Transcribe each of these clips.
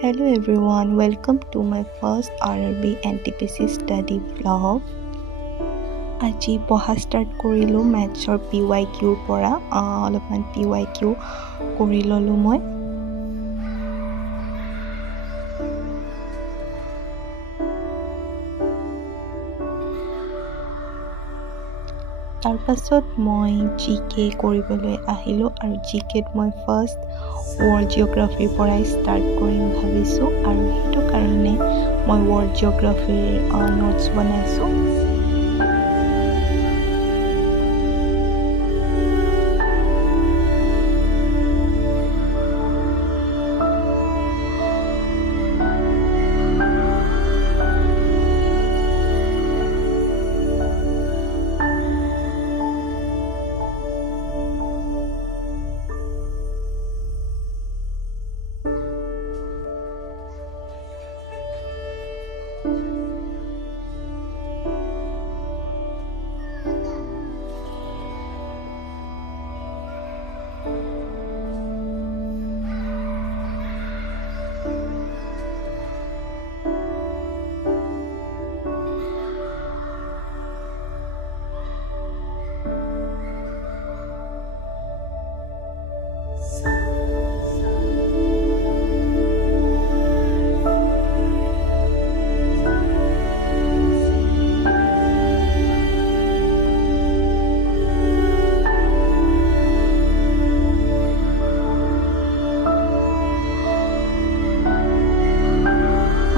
Hello everyone, welcome to my first RRB NTPC study vlog. আজি পঢ়া start কৰিলোঁ মেথছৰ PYQৰ পৰা অলপমান PYQ কৰি ল'লোঁ মই। তাৰপাছত মই GK কৰিবলৈ আহিলোঁ আৰু GKত মই ফাৰ্ষ্ট ৱৰ্ল্ড জিঅ'গ্ৰাফিৰ পৰাই ষ্টাৰ্ট কৰিম ভাবিছোঁ আৰু সেইটো কাৰণে মই ৱৰ্ল্ড জিঅ'গ্ৰাফিৰ নোটছ বনাইছোঁ।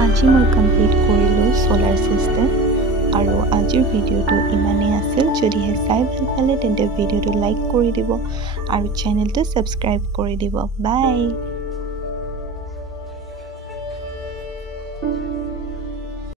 আজি মই কমপ্লিট কৰিলোঁ সোলাৰ চিষ্টেম আৰু আজিৰ ভিডিঅ'টো ইমানেই আছিল। যদিহে চাই ভাল পালে তেন্তে ভিডিঅ'টো লাইক কৰি দিব আৰু চেনেলটো ছাবস্ক্ৰাইব কৰি দিব। বাই।